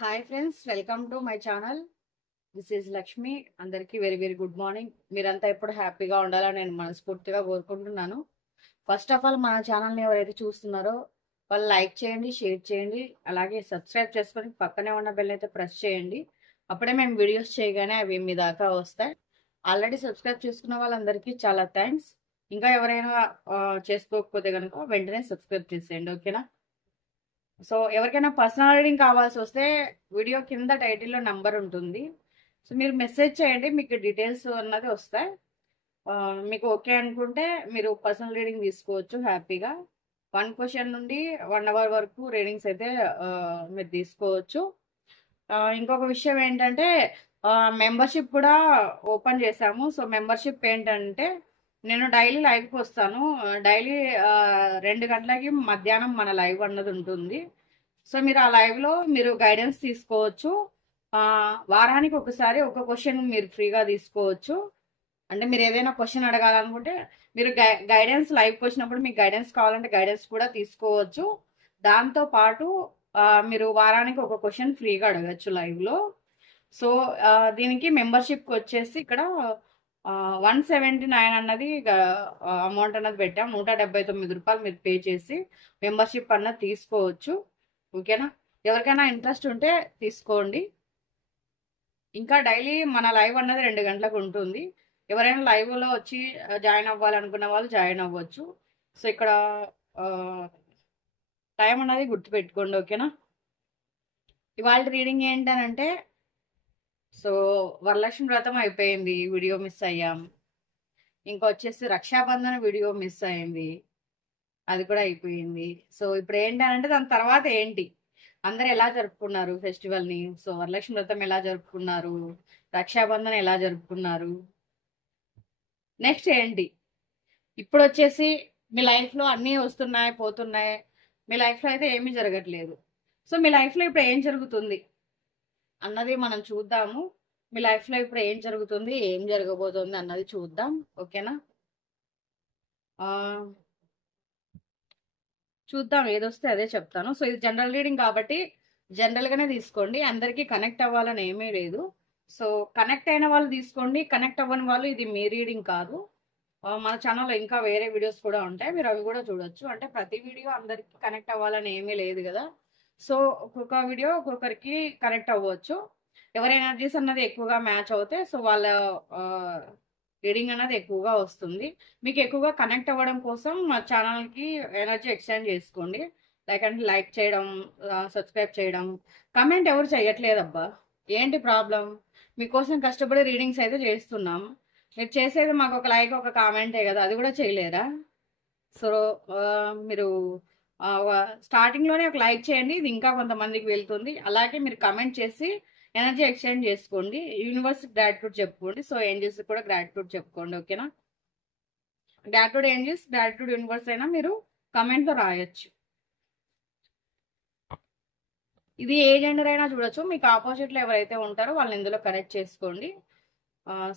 Hi friends, welcome to my channel. This is Lakshmi. అందరికీ very very good morning. మీరంతా ఎప్పుడు హ్యాపీగా ఉండాలని నేను మనస్ఫూర్తిగా కోరుకుంటున్నాను. ఫస్ట్ ఆఫ్ ఆల్ మన ఛానల్ని ఎవరైతే చూస్తున్నారో వాళ్ళు లైక్ చేయండి, షేర్ చేయండి, అలాగే సబ్స్క్రైబ్ చేసుకొని పక్కనే ఉన్న బెల్ అయితే ప్రెస్ చేయండి. అప్పుడే మేము వీడియోస్ చేయగానే అవి మీ దాకా వస్తాయి. ఆల్రెడీ సబ్స్క్రైబ్ చేసుకున్న వాళ్ళందరికీ చాలా థ్యాంక్స్. ఇంకా ఎవరైనా చేసుకోకపోతే కనుక వెంటనే సబ్స్క్రైబ్ చేసేయండి, ఓకేనా? సో ఎవరికైనా పర్సనల్ రీడింగ్ కావాల్సి వస్తే వీడియో కింద టైటిల్లో నంబర్ ఉంటుంది. సో మీరు మెసేజ్ చేయండి, మీకు డీటెయిల్స్ అన్నది వస్తాయి. మీకు ఓకే అనుకుంటే మీరు పర్సనల్ రీడింగ్ తీసుకోవచ్చు హ్యాపీగా. 1 క్వశ్చన్ నుండి 1 అవర్ వరకు రీడింగ్స్ అయితే మీరు తీసుకోవచ్చు. ఇంకొక విషయం ఏంటంటే మెంబర్షిప్ కూడా ఓపెన్ చేశాము. సో మెంబర్షిప్ ఏంటంటే నేను డైలీ లైవ్కి వస్తాను. డైలీ 2 గంటలకి మధ్యాహ్నం మన లైవ్ అన్నది ఉంటుంది. సో మీరు ఆ లైవ్లో మీరు గైడెన్స్ తీసుకోవచ్చు. వారానికి ఒకసారి ఒక క్వశ్చన్ మీరు ఫ్రీగా తీసుకోవచ్చు. అంటే మీరు ఏదైనా క్వశ్చన్ అడగాలనుకుంటే మీరు గైడెన్స్ లైవ్కి వచ్చినప్పుడు మీకు గైడెన్స్ కావాలంటే గైడెన్స్ కూడా తీసుకోవచ్చు. దాంతో పాటు మీరు వారానికి ఒక క్వశ్చన్ ఫ్రీగా అడగచ్చు లైవ్లో. సో దీనికి మెంబర్షిప్కి వచ్చేసి ఇక్కడ 179 అన్నది అమౌంట్ అన్నది పెట్టాం. 179 రూపాయలు మీరు పే చేసి మెంబర్షిప్ అన్నది తీసుకోవచ్చు, ఓకేనా? ఎవరికైనా ఇంట్రెస్ట్ ఉంటే తీసుకోండి. ఇంకా డైలీ మన లైవ్ అన్నది 2 గంటలకు ఉంటుంది. ఎవరైనా లైవ్లో వచ్చి జాయిన్ అవ్వాలనుకున్న వాళ్ళు జాయిన్ అవ్వచ్చు. సో ఇక్కడ టైం అన్నది గుర్తుపెట్టుకోండి, ఓకేనా? ఇవాళ రీడింగ్ ఏంటనంటే, సో వరలక్ష్మి వ్రతం అయిపోయింది, వీడియో మిస్ అయ్యాం. ఇంకా వచ్చేసి రక్షాబంధన వీడియో మిస్ అయింది, అది కూడా అయిపోయింది. సో ఇప్పుడు ఏంటనంటే దాని తర్వాత ఏంటి, అందరు ఎలా జరుపుకున్నారు ఫెస్టివల్ని, సో వరలక్ష్మి వ్రతం ఎలా జరుపుకున్నారు, రక్షాబంధన ఎలా జరుపుకున్నారు, నెక్స్ట్ ఏంటి. ఇప్పుడు వచ్చేసి మీ లైఫ్లో అన్నీ వస్తున్నాయి పోతున్నాయి, మీ లైఫ్లో అయితే ఏమీ జరగట్లేదు. సో మీ లైఫ్లో ఇప్పుడు ఏం జరుగుతుంది అన్నది మనం చూద్దాము. మీ లైఫ్లో ఇప్పుడు ఏం జరుగుతుంది, ఏం జరగబోతుంది అన్నది చూద్దాం, ఓకేనా? చూద్దాం, ఏదొస్తే అదే చెప్తాను. సో ఇది జనరల్ రీడింగ్ కాబట్టి జనరల్గానే తీసుకోండి. అందరికీ కనెక్ట్ అవ్వాలని ఏమీ లేదు. సో కనెక్ట్ అయిన వాళ్ళు తీసుకోండి, కనెక్ట్ అవ్వని వాళ్ళు ఇది మీ రీడింగ్ కాదు. మన ఛానల్లో ఇంకా వేరే వీడియోస్ కూడా ఉంటాయి, మీరు అవి కూడా చూడొచ్చు. అంటే ప్రతి వీడియో అందరికీ కనెక్ట్ అవ్వాలని ఏమీ లేదు కదా. సో ఒక్కొక్క వీడియో ఒక్కొక్కరికి కనెక్ట్ అవ్వచ్చు. ఎవరి ఎనర్జీస్ అన్నది ఎక్కువగా మ్యాచ్ అవుతాయి, సో వాళ్ళ రీడింగ్ అనేది ఎక్కువగా వస్తుంది. మీకు ఎక్కువగా కనెక్ట్ అవ్వడం కోసం మా ఛానల్కి ఎనర్జీ ఎక్స్చేంజ్ చేసుకోండి. లైక్ చేయడం, సబ్స్క్రైబ్ చేయడం. కమెంట్ ఎవరు చేయట్లేదబ్బా, ఏంటి ప్రాబ్లం? మీకోసం కష్టపడి రీడింగ్స్ అయితే చేస్తున్నాం. మీరు చేసేది మాకు ఒక లైక్ ఒక కామెంటే కదా, అది కూడా చేయలేరా? సో మీరు స్టార్టింగ్లోనే ఒక లైక్ చేయండి, ఇది ఇంకా కొంతమందికి వెళ్తుంది. అలాగే మీరు కమెంట్ చేసి ఎనర్జీ ఎక్స్చేంజ్ చేసుకోండి, యూనివర్స్ గ్రాటిట్యూడ్ చెప్పుకోండి. సో ఏంజల్స్ కూడా గ్రాటిట్యూడ్ చెప్పుకోండి, ఓకేనా? గ్రాటిట్యూడ్ ఏంజల్స్, గ్రాటిట్యూడ్ యూనివర్స్ అయినా మీరు కమెంట్లో రాయొచ్చు. ఇది ఏ జెండర్ అయినా చూడొచ్చు. మీకు ఆపోజిట్లో ఎవరైతే ఉంటారో వాళ్ళని ఇందులో కనెక్ట్ చేసుకోండి.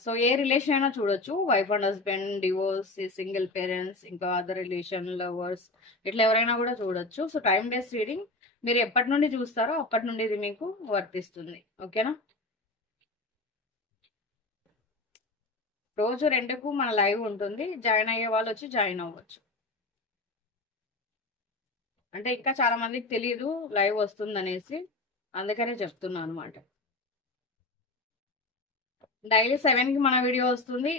సో ఏ రిలేషన్ అయినా చూడొచ్చు, wife and husband, divorce, single parents, ఇంకా అదర్ రిలేషన్, లవర్స్, ఇట్లా ఎవరైనా కూడా చూడొచ్చు. సో టైం బేస్డ్ రీడింగ్, మీరు ఎప్పటి నుండి చూస్తారో అప్పటి నుండి ఇది మీకు వర్తిస్తుంది, ఓకేనా? రోజు 2కు మన లైవ్ ఉంటుంది, జాయిన్ అయ్యే వాళ్ళు వచ్చి జాయిన్ అవ్వచ్చు. అంటే ఇంకా చాలా మందికి తెలియదు లైవ్ వస్తుందనేసి, అందుకనే చెప్తున్నాను అనమాట. డైలీ 7కి మన వీడియో వస్తుంది.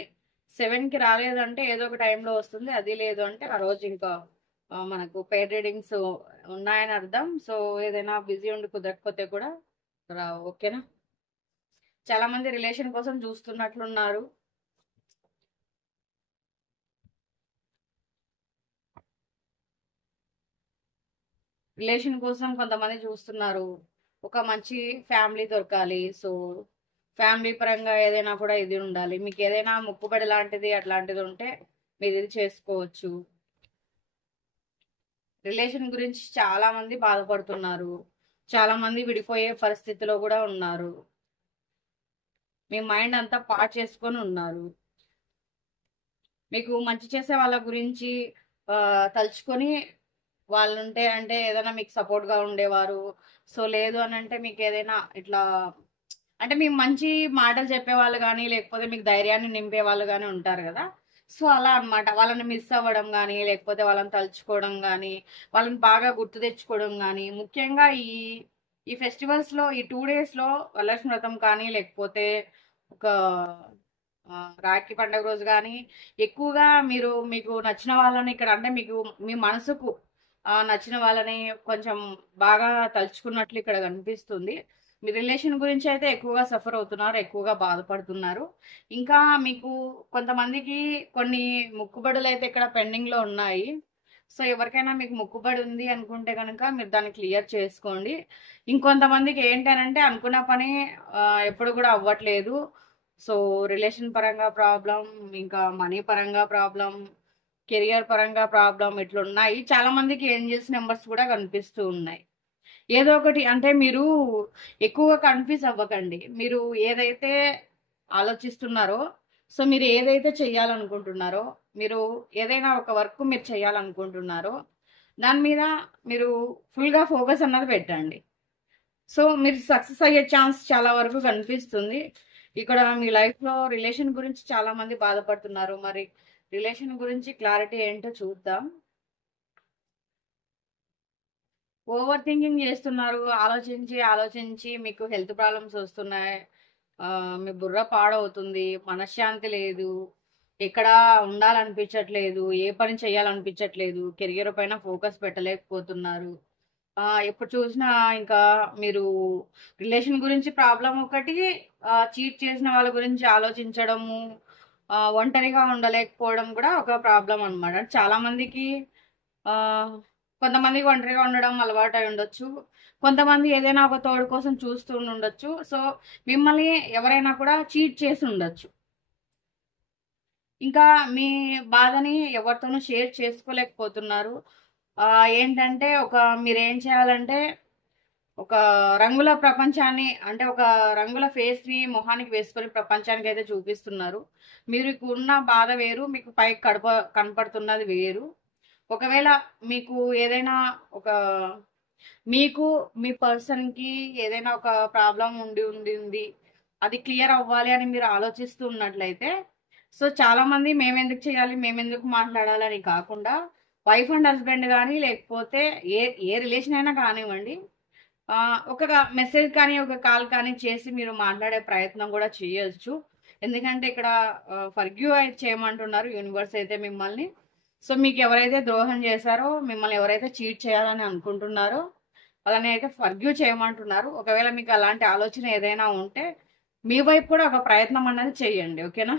7కి రాలేదంటే ఏదో ఒక టైంలో వస్తుంది, అది లేదు అంటే ఆ రోజు ఇంకా మనకు పెయిడ్ రీడింగ్స్ ఉన్నాయని అర్థం. సో ఏదైనా బిజీ ఉండి కుదరకపోతే కూడా రావు, ఓకేనా? చాలా మంది రిలేషన్ కోసం చూస్తున్నట్లున్నారు. రిలేషన్ కోసం కొంతమంది చూస్తున్నారు, ఒక మంచి ఫ్యామిలీ దొరకాలి. సో ఫ్యామిలీ పరంగా ఏదైనా కూడా ఇది ఉండాలి. మీకు ఏదైనా మొక్కుబడి లాంటిది అట్లాంటిది ఉంటే మీరు ఇది చేసుకోవచ్చు. రిలేషన్ గురించి చాలా మంది బాధపడుతున్నారు, చాలా మంది విడిపోయే పరిస్థితిలో కూడా ఉన్నారు. మీ మైండ్ అంతా పాడు చేసుకొని ఉన్నారు. మీకు మంచి చేసే వాళ్ళ గురించి తలుచుకొని వాళ్ళు ఉంటే అంటే ఏదైనా మీకు సపోర్ట్ గా ఉండేవారు. సో లేదు అని అంటే మీకు ఏదైనా ఇట్లా అంటే మీకు మంచి మాటలు చెప్పేవాళ్ళు కానీ లేకపోతే మీకు ధైర్యాన్ని నింపే వాళ్ళు కానీ ఉంటారు కదా. సో అలా అన్నమాట. వాళ్ళని మిస్ అవ్వడం కానీ లేకపోతే వాళ్ళని తలుచుకోవడం కానీ వాళ్ళని బాగా గుర్తు తెచ్చుకోవడం కానీ ముఖ్యంగా ఈ ఈ ఫెస్టివల్స్ లో ఈ 2 days లో వరలక్ష్మి వ్రతం కానీ లేకపోతే ఒక రాఖీ పండుగ రోజు కానీ ఎక్కువగా మీరు మీకు నచ్చిన వాళ్ళని ఇక్కడ అంటే మీకు మీ మనసుకు నచ్చిన వాళ్ళని కొంచెం బాగా తలుచుకున్నట్లు ఇక్కడ కనిపిస్తుంది. మీ రిలేషన్ గురించి అయితే ఎక్కువగా సఫర్ అవుతున్నారు, ఎక్కువగా బాధపడుతున్నారు. ఇంకా మీకు కొంతమందికి కొన్ని మొక్కుబడులు అయితే ఇక్కడ పెండింగ్ లో ఉన్నాయి. సో ఎవరికైనా మీకు మొక్కుబడి ఉంది అనుకుంటే కనుక మీరు దాన్ని క్లియర్ చేసుకోండి. ఇంకొంతమందికి ఏంటనంటే అనుకున్న పని ఎప్పుడు కూడా అవ్వట్లేదు. సో రిలేషన్ పరంగా ప్రాబ్లం, ఇంకా మనీ పరంగా ప్రాబ్లం, కెరియర్ పరంగా ప్రాబ్లం ఇట్లున్నాయి. చాలా మందికి ఏంజల్స్ నెంబర్స్ కూడా కనిపిస్తూ ఉన్నాయి. ఏదో ఒకటి అంటే మీరు ఎక్కువగా కన్ఫ్యూజ్ అవ్వకండి. మీరు ఏదైతే ఆలోచిస్తున్నారో సో మీరు ఏదైతే చెయ్యాలనుకుంటున్నారో మీరు ఏదైనా ఒక వర్క్ మీరు చేయాలనుకుంటున్నారో దాని మీద మీరు ఫుల్గా ఫోకస్ అన్నది పెట్టండి. సో మీరు సక్సెస్ అయ్యే ఛాన్స్ చాలా వరకు కనిపిస్తుంది. ఇక్కడ మీ లైఫ్లో రిలేషన్ గురించి చాలా మంది బాధపడుతున్నారు. మరి రిలేషన్ గురించి క్లారిటీ ఏంటో చూద్దాం. ఓవర్ థింకింగ్ చేస్తున్నారు. ఆలోచించి ఆలోచించి మీకు హెల్త్ ప్రాబ్లమ్స్ వస్తున్నాయి. మీ బుర్ర పాడవుతుంది, మనశ్శాంతి లేదు, ఎక్కడ ఉండాలనిపించట్లేదు, ఏ పని చేయాలనిపించట్లేదు, కెరియర్ పైన ఫోకస్ పెట్టలేకపోతున్నారు. ఎప్పుడు చూసినా ఇంకా మీరు రిలేషన్ గురించి ప్రాబ్లం ఒకటి, చీట్ చేసిన వాళ్ళ గురించి ఆలోచించడము, ఒంటరిగా ఉండలేకపోవడం కూడా ఒక ప్రాబ్లం అనమాట. చాలా మందికి కొంతమందికి ఒంటరిగా ఉండడం అలవాటు అయి ఉండొచ్చు, కొంతమంది ఏదైనా ఒక తోడు కోసం చూస్తూ ఉండొచ్చు. సో మిమ్మల్ని ఎవరైనా కూడా చీట్ చేసి ఉండొచ్చు. ఇంకా మీ బాధని ఎవరితోనూ షేర్ చేసుకోలేకపోతున్నారు. ఏంటంటే మీరేం చేయాలంటే ఒక రంగుల ప్రపంచాన్ని అంటే ఒక రంగుల ఫేస్ని మొహానికి వేసుకొని ప్రపంచానికి అయితే చూపిస్తున్నారు. మీకు ఉన్న బాధ వేరు, మీకు పైకి కనపడుతున్నది వేరు. ఒకవేళ మీకు ఏదైనా మీకు మీ పర్సన్కి ఏదైనా ఒక ప్రాబ్లం ఉంది అది క్లియర్ అవ్వాలి అని మీరు ఆలోచిస్తూ ఉన్నట్లయితే సో చాలా మంది మేమెందుకు చేయాలి, మేమెందుకు మాట్లాడాలని కాకుండా వైఫ్ అండ్ హస్బెండ్ కానీ లేకపోతే ఏ రిలేషన్ అయినా కానివ్వండి, ఒక మెసేజ్ కానీ ఒక కాల్ కానీ చేసి మీరు మాట్లాడే ప్రయత్నం కూడా చేయొచ్చు. ఎందుకంటే ఇక్కడ ఫర్గ్యూ అయితే చేయమంటున్నారు యూనివర్స్ అయితే మిమ్మల్ని. సో మీకు ఎవరైతే ద్రోహం చేశారో, మిమ్మల్ని ఎవరైతే చీట్ చేయాలని అనుకుంటున్నారో వాళ్ళని అయితే ఫర్గ్యూ చేయమంటున్నారు. ఒకవేళ మీకు అలాంటి ఆలోచన ఏదైనా ఉంటే మీ వైపు కూడా ఒక ప్రయత్నం అన్నది చేయండి. ఓకేనా?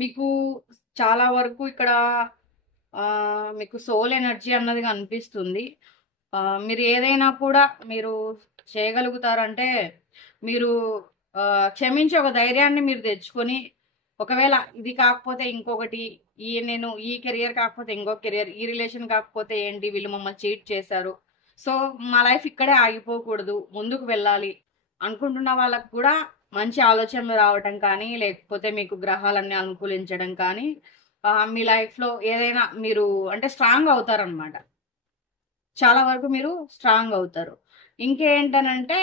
మీకు చాలా వరకు ఇక్కడ మీకు సోల్ ఎనర్జీ అన్నది కనిపిస్తుంది. మీరు ఏదైనా కూడా మీరు చేయగలుగుతారంటే మీరు క్షమించి ఒక ధైర్యాన్ని మీరు తెచ్చుకొని ఒకవేళ ఇది కాకపోతే ఇంకొకటి, నేను ఈ కెరియర్ కాకపోతే ఇంకో కెరియర్, ఈ రిలేషన్ కాకపోతే ఏంటి, వీళ్ళు మమ్మల్ని చీట్ చేశారు, సో మా లైఫ్ ఇక్కడే ఆగిపోకూడదు, ముందుకు వెళ్ళాలి అనుకుంటున్న వాళ్ళకు కూడా మంచి ఆలోచనలు రావటం కానీ లేకపోతే మీకు గ్రహాలన్నీ అనుకూలించడం కానీ మీ లైఫ్లో ఏదైనా మీరు అంటే స్ట్రాంగ్ అవుతారనమాట. చాలా వరకు మీరు స్ట్రాంగ్ అవుతారు. ఇంకేంటనంటే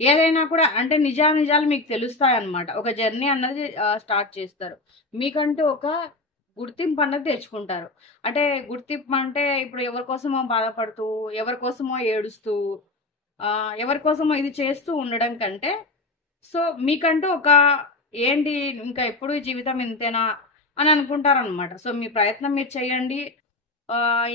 ఏదైనా కూడా అంటే నిజాలు మీకు తెలుస్తాయి అన్నమాట. ఒక జర్నీ అన్నది స్టార్ట్ చేస్తారు. మీకంటూ ఒక గుర్తింపు అన్నది తెచ్చుకుంటారు. అంటే గుర్తింపు అంటే ఇప్పుడు ఎవరి కోసమో బాధపడుతూ, ఎవరి కోసమో ఏడుస్తూ, ఎవరి కోసమో ఇది చేస్తూ ఉండడం కంటే సో మీకంటూ ఏంటి ఇంకా ఎప్పుడు జీవితం ఇంతేనా అని అనుకుంటారనమాట. సో మీ ప్రయత్నం మీరు చేయండి.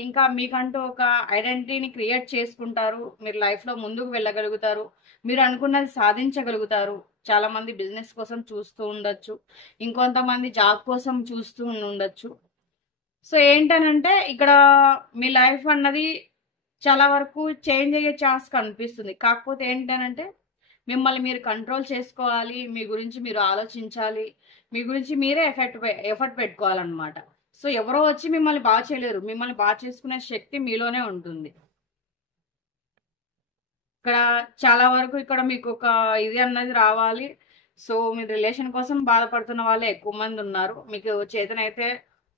ఇంకా మీకంటూ ఒక ఐడెంటిటీని క్రియేట్ చేసుకుంటారు. మీరు లైఫ్లో ముందుకు వెళ్ళగలుగుతారు, మీరు అనుకున్నది సాధించగలుగుతారు. చాలా మంది బిజినెస్ కోసం చూస్తూ ఉండొచ్చు, ఇంకొంతమంది జాబ్ కోసం చూస్తూ ఉండొచ్చు. సో ఏంటనంటే ఇక్కడ మీ లైఫ్ అన్నది చాలా వరకు చేంజ్ అయ్యే ఛాన్స్ కనిపిస్తుంది. కాకపోతే ఏంటనంటే మిమ్మల్ని మీరు కంట్రోల్ చేసుకోవాలి, మీ గురించి మీరు ఆలోచించాలి, మీ గురించి మీరే ఎఫర్ట్ పెట్టుకోవాలన్నమాట. సో ఎవరో వచ్చి మిమ్మల్ని బాగా చేయలేరు, మిమ్మల్ని బాగా చేసుకునే శక్తి మీలోనే ఉంటుంది. ఇక్కడ చాలా వరకు ఇక్కడ మీకు ఒక ఇది అన్నది రావాలి. సో మీ రిలేషన్ కోసం బాధపడుతున్న వాళ్ళే ఎక్కువ మంది ఉన్నారు. మీకు చేతనైతే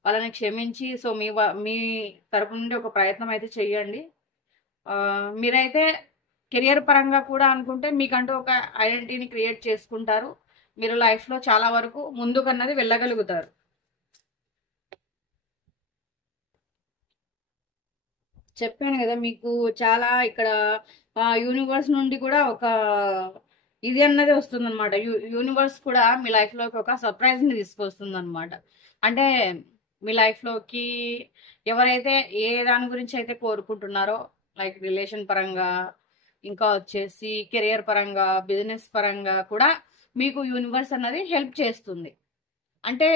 వాళ్ళని క్షమించి సో మీ తరపు నుండి ఒక ప్రయత్నం అయితే చెయ్యండి. మీరైతే కెరియర్ పరంగా కూడా అనుకుంటే మీకంటూ ఒక ఐడెంటిటీని క్రియేట్ చేసుకుంటారు. మీరు లైఫ్లో చాలా వరకు ముందుకన్నది వెళ్ళగలుగుతారు. చెప్పాను కదా మీకు చాలా ఇక్కడ యూనివర్స్ నుండి కూడా ఒక ఇది అన్నది వస్తుంది అనమాట. యూనివర్స్ కూడా మీ లైఫ్లోకి ఒక సర్ప్రైజ్ని తీసుకొస్తుంది అనమాట. అంటే మీ లైఫ్లోకి ఎవరైతే ఏ దాని గురించి అయితే కోరుకుంటున్నారో, లైక్ రిలేషన్ పరంగా, ఇంకా వచ్చేసి కెరియర్ పరంగా, బిజినెస్ పరంగా కూడా మీకు యూనివర్స్ అన్నది హెల్ప్ చేస్తుంది. అంటే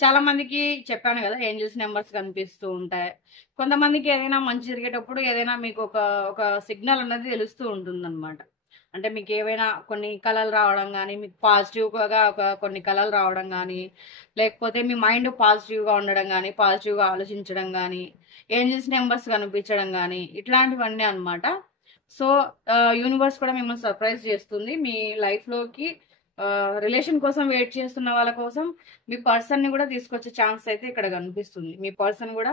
చాలా మందికి చెప్పాను కదా, ఏంజల్స్ నెంబర్స్ కనిపిస్తూ ఉంటాయి. కొంతమందికి ఏదైనా మంచి జరిగేటప్పుడు ఏదైనా మీకు ఒక ఒక సిగ్నల్ అన్నది తెలుస్తూ ఉంటుంది అనమాట. అంటే మీకు ఏవైనా కొన్ని కళలు రావడం కానీ, మీకు పాజిటివ్గా కొన్ని కళలు రావడం కానీ, లేకపోతే మీ మైండ్ పాజిటివ్గా ఉండడం కానీ, పాజిటివ్గా ఆలోచించడం కానీ, ఏంజల్స్ నెంబర్స్ కనిపించడం కానీ, ఇట్లాంటివన్నీ అనమాట. సో యూనివర్స్ కూడా మిమ్మల్ని సర్ప్రైజ్ చేస్తుంది. మీ లైఫ్లోకి రిలేషన్ కోసం వెయిట్ చేస్తున్న వాళ్ళ కోసం మీ పర్సన్ని కూడా తీసుకొచ్చే ఛాన్స్ అయితే ఇక్కడ కనిపిస్తుంది. మీ పర్సన్ కూడా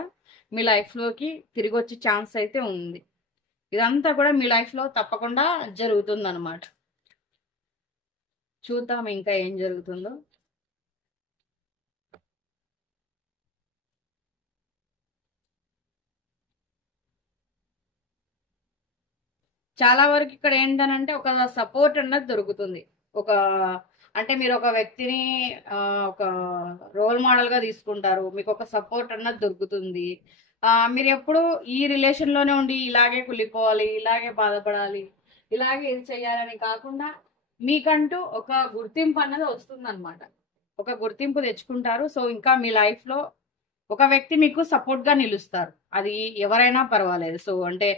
మీ లైఫ్లోకి తిరిగి వచ్చే ఛాన్స్ అయితే ఉంది. ఇదంతా కూడా మీ లైఫ్లో తప్పకుండా జరుగుతుంది అనమాట. చూద్దాం ఇంకా ఏం జరుగుతుందో. చాలా వరకు ఇక్కడ ఏంటనంటే ఒక సపోర్ట్ అన్నది దొరుకుతుంది. ఒక అంటే మీరు ఒక వ్యక్తిని ఒక రోల్ మోడల్గా తీసుకుంటారు. మీకు ఒక సపోర్ట్ అన్నది దొరుకుతుంది. మీరు ఎప్పుడు ఈ రిలేషన్లోనే ఉండి ఇలాగే కుళ్ళిపోవాలి, ఇలాగే బాధపడాలి, ఇలాగే ఇది చేయాలని కాకుండా మీకంటూ ఒక గుర్తింపు అన్నది వస్తుందన్నమాట. ఒక గుర్తింపు తెచ్చుకుంటారు. సో ఇంకా మీ లైఫ్లో ఒక వ్యక్తి మీకు సపోర్ట్గా నిలుస్తారు. అది ఎవరైనా పర్వాలేదు. సో అంటే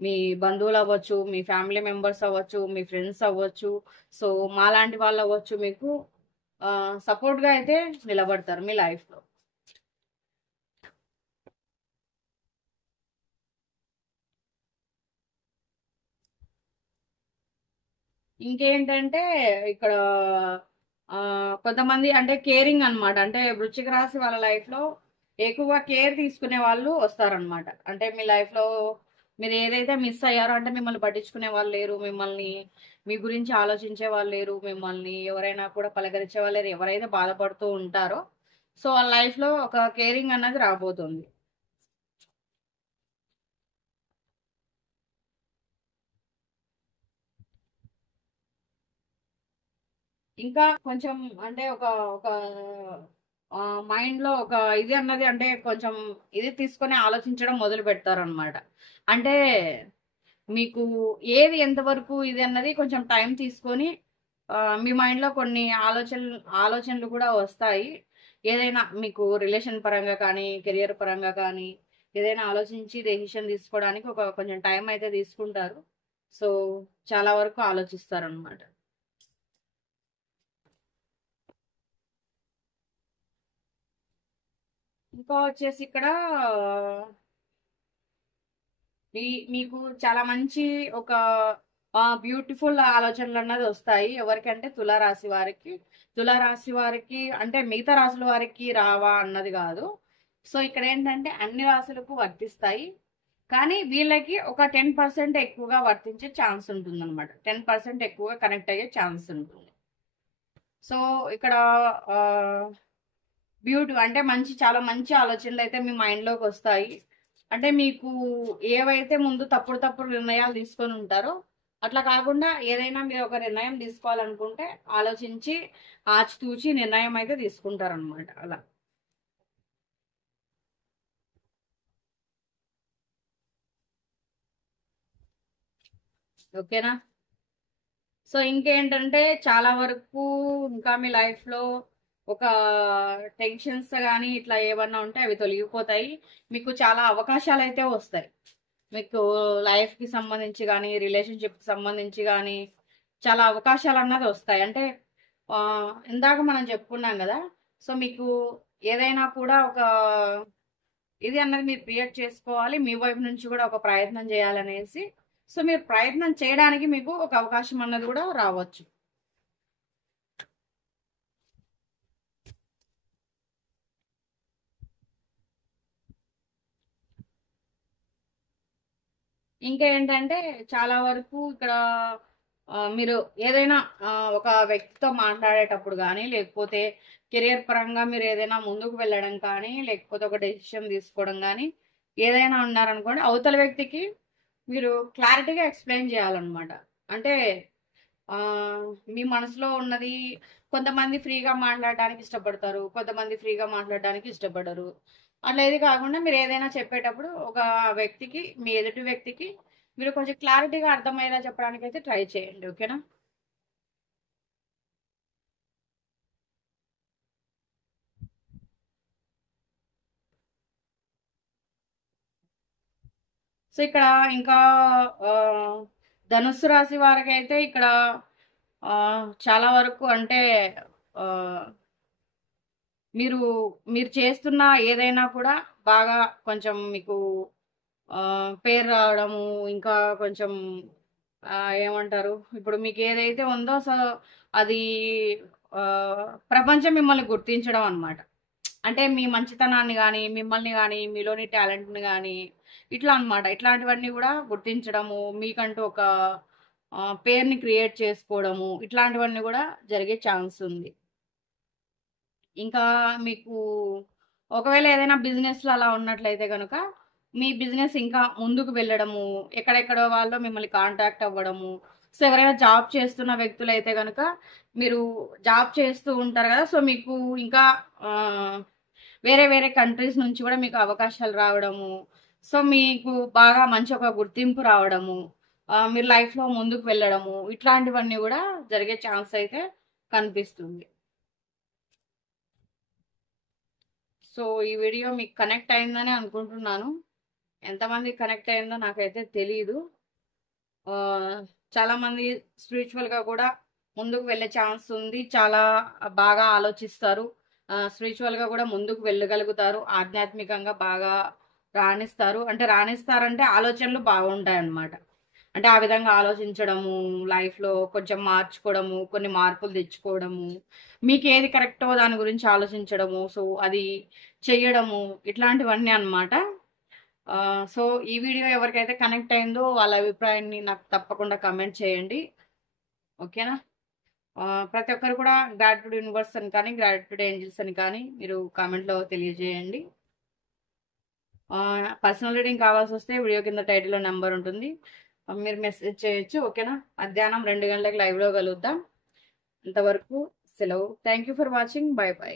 మీ బంధువులు అవ్వచ్చు, మీ ఫ్యామిలీ మెంబర్స్ అవ్వచ్చు, మీ ఫ్రెండ్స్ అవ్వచ్చు, సో మాలాంటి వాళ్ళు అవ్వచ్చు, మీకు సపోర్ట్గా అయితే నిలబడతారు మీ లైఫ్లో. ఇంకేంటంటే ఇక్కడ కొంతమంది అంటే కేరింగ్ అనమాట. అంటే వృశ్చిక రాశి వాళ్ళ లైఫ్లో ఎక్కువగా కేర్ తీసుకునే వాళ్ళు వస్తారనమాట. అంటే మీ లైఫ్లో మీరు ఏదైతే మిస్ అయ్యారో, అంటే మిమ్మల్ని పట్టించుకునే వాళ్ళు లేరు, మిమ్మల్ని మీ గురించి ఆలోచించే వాళ్ళు లేరు, మిమ్మల్ని ఎవరైనా కూడా పలకరించే వాళ్ళు లేరు, ఎవరైతే బాధపడుతూ ఉంటారో సో వాళ్ళ లైఫ్లో ఒక కేరింగ్ అన్నది రాబోతుంది. ఇంకా కొంచెం అంటే ఒక ఒక మైండ్లో ఒక ఇది అన్నది అంటే కొంచెం ఇది తీసుకొని ఆలోచించడం మొదలు పెడతారనమాట. అంటే మీకు ఏది ఎంతవరకు ఇది అన్నది కొంచెం టైం తీసుకొని మీ మైండ్లో కొన్ని ఆలోచనలు కూడా వస్తాయి. ఏదైనా మీకు రిలేషన్ పరంగా కానీ, కెరియర్ పరంగా కానీ ఏదైనా ఆలోచించి డెసిషన్ తీసుకోవడానికి ఒక కొంచెం టైం అయితే తీసుకుంటారు. సో చాలా వరకు ఆలోచిస్తారనమాట. ఇంకా వచ్చేసి ఇక్కడ మీకు చాలా మంచి ఒక బ్యూటిఫుల్ ఆలోచనలు అన్నది వస్తాయి. ఎవరికంటే తులారాశి వారికి. తులారాశి వారికి అంటే మిగతా రాశుల వారికి రావా అన్నది కాదు. సో ఇక్కడ ఏంటంటే అన్ని రాశులకు వర్తిస్తాయి. కానీ వీళ్ళకి ఒక 10% ఎక్కువగా వర్తించే ఛాన్స్ ఉంటుంది అనమాట. 10% ఎక్కువగా కనెక్ట్ అయ్యే ఛాన్స్ ఉంటుంది. సో ఇక్కడ అంటే చాలా మంచి ఆలోచనలు అయితే మీ మైండ్లోకి వస్తాయి. అంటే మీకు ఏవైతే ముందు తప్పుడు నిర్ణయాలు తీసుకొని ఉంటారో అట్లా కాకుండా ఏదైనా మీరు ఒక నిర్ణయం తీసుకోవాలనుకుంటే ఆలోచించి ఆచితూచి నిర్ణయం అయితే తీసుకుంటారనమాట. అలా ఓకేనా? సో ఇంకేంటంటే చాలా వరకు ఇంకా మీ లైఫ్లో ఒక టెన్షన్స్ కానీ ఇట్లా ఏమన్నా ఉంటే అవి తొలగిపోతాయి. మీకు చాలా అవకాశాలు అయితే వస్తాయి. మీకు లైఫ్కి సంబంధించి కానీ, రిలేషన్షిప్కి సంబంధించి కానీ చాలా అవకాశాలు అన్నది వస్తాయి. అంటే ఇందాక మనం చెప్పుకున్నాం కదా, సో మీకు ఏదైనా కూడా ఒక ఇది అన్నది మీరు క్రియేట్ చేసుకోవాలి. మీ వైపు నుంచి కూడా ఒక ప్రయత్నం చేయాలనేసి సో మీరు ప్రయత్నం చేయడానికి మీకు ఒక అవకాశం అన్నది కూడా రావచ్చు. ఇంకా ఏంటంటే చాలా వరకు ఇక్కడ మీరు ఏదైనా ఒక వ్యక్తితో మాట్లాడేటప్పుడు కానీ, లేకపోతే కెరియర్ పరంగా మీరు ఏదైనా ముందుకు వెళ్ళడం కానీ, లేకపోతే ఒక డెసిషన్ తీసుకోవడం కానీ ఏదైనా ఉన్నారనుకోండి, అవతల వ్యక్తికి మీరు క్లారిటీగా ఎక్స్ప్లెయిన్ చేయాలన్నమాట. అంటే మీ మనసులో ఉన్నది కొంతమంది ఫ్రీగా మాట్లాడడానికి ఇష్టపడతారు, కొంతమంది ఫ్రీగా మాట్లాడడానికి ఇష్టపడరు. అట్లా ఏది కాకుండా మీరు ఏదైనా చెప్పేటప్పుడు ఒక వ్యక్తికి, మీ ఎదుటి వ్యక్తికి మీరు కొంచెం క్లారిటీగా అర్థమయ్యేలా చెప్పడానికి అయితే ట్రై చేయండి. ఓకేనా? సో ఇక్కడ ఇంకా ధనుస్సు రాశి వారికి అయితే ఇక్కడ చాలా వరకు అంటే మీరు మీరు చేస్తున్న ఏదైనా కూడా బాగా కొంచెం మీకు పేరు రావడము, ఇంకా కొంచెం ఏమంటారు, ఇప్పుడు మీకు ఏదైతే ఉందో సో అది ప్రపంచం మిమ్మల్ని గుర్తించడం అనమాట. అంటే మీ మంచితనాన్ని కానీ, మిమ్మల్ని కానీ, మీలోని టాలెంట్ని కానీ ఇట్లా అనమాట. ఇట్లాంటివన్నీ కూడా గుర్తించడము, మీకంటూ ఒక పేరుని క్రియేట్ చేసుకోవడము, ఇట్లాంటివన్నీ కూడా జరిగే ఛాన్స్ ఉంది. ఇంకా మీకు ఒకవేళ ఏదైనా బిజినెస్లో అలా ఉన్నట్లయితే కనుక మీ బిజినెస్ ఇంకా ముందుకు వెళ్ళడము, ఎక్కడెక్కడో వాళ్ళు మిమ్మల్ని కాంటాక్ట్ అవ్వడము. సో ఎవరైనా జాబ్ చేస్తున్న వ్యక్తులు అయితే కనుక మీరు జాబ్ చేస్తూ ఉంటారు కదా, సో మీకు ఇంకా వేరే వేరే కంట్రీస్ నుంచి కూడా మీకు అవకాశాలు రావడము, సో మీకు బాగా మంచి ఒక గుర్తింపు రావడము, మీరు లైఫ్లో ముందుకు వెళ్ళడము, ఇట్లాంటివన్నీ కూడా జరిగే ఛాన్స్ అయితే కనిపిస్తుంది. సో ఈ వీడియో మీకు కనెక్ట్ అయిందని అనుకుంటున్నాను. ఎంతమంది కనెక్ట్ అయిందో నాకైతే తెలియదు. చాలామంది స్పిరిచువల్గా కూడా ముందుకు వెళ్ళే ఛాన్స్ ఉంది. చాలా బాగా ఆలోచిస్తారు, స్పిరిచువల్గా కూడా ముందుకు వెళ్ళగలుగుతారు, ఆధ్యాత్మికంగా బాగా రాణిస్తారు. అంటే రాణిస్తారంటే ఆలోచనలు బాగుంటాయి అన్నమాట. అంటే ఆ విధంగా ఆలోచించడము, లైఫ్లో కొంచెం మార్చుకోవడము, కొన్ని మార్పులు తెచ్చుకోవడము, మీకు ఏది కరెక్టో దాని గురించి ఆలోచించడము, సో అది చెయ్యడము, ఇట్లాంటివన్నీ అన్నమాట. సో ఈ వీడియో ఎవరికైతే కనెక్ట్ అయిందో వాళ్ళ అభిప్రాయాన్ని నాకు తప్పకుండా కమెంట్ చేయండి. ఓకేనా? ప్రతి ఒక్కరు కూడా గ్రాటిట్యూడ్ యూనివర్స్ అని కానీ, గ్రాటిట్యూడ్ ఏంజిల్స్ అని కానీ మీరు కామెంట్లో తెలియజేయండి. పర్సనల్ రీడింగ్ కావాల్సి వస్తే వీడియో కింద టైటిల్లో నెంబర్ ఉంటుంది, మీరు మెసేజ్ చేయొచ్చు. ఓకేనా? మధ్యాహ్నం 2 గంటలకు లైవ్లో కలుద్దాం. అంతవరకు సెలవు. Thank you for watching. By by.